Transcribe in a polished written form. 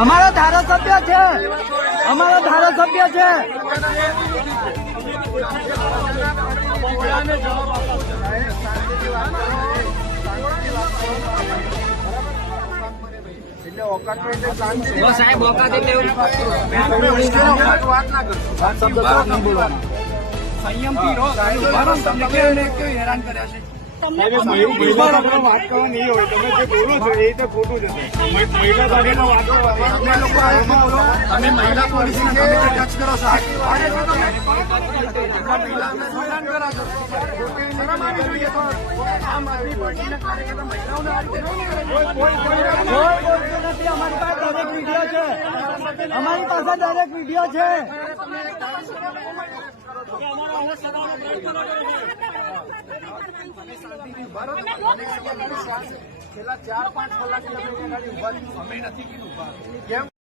અમારા ધારાસભ્ય છે, અમારા ધારાસભ્ય છે. સાહેબ ઓકાત એટલે સંયમથી રહો. તમને કેવી હેરાન કર્યા છે? વાત કરવા નહીં હોય, તમે જે બોલો છો એ તો ખોટું છે. મહિલા સાથેનો વાત તમે મહિલા પોલીસ ટચ કરો છો, અમારી પાસે ડાયરેક્ટ વિડીયો છે. છેલ્લા 4-5 કલાક ઉભા અમે નથી કીધું.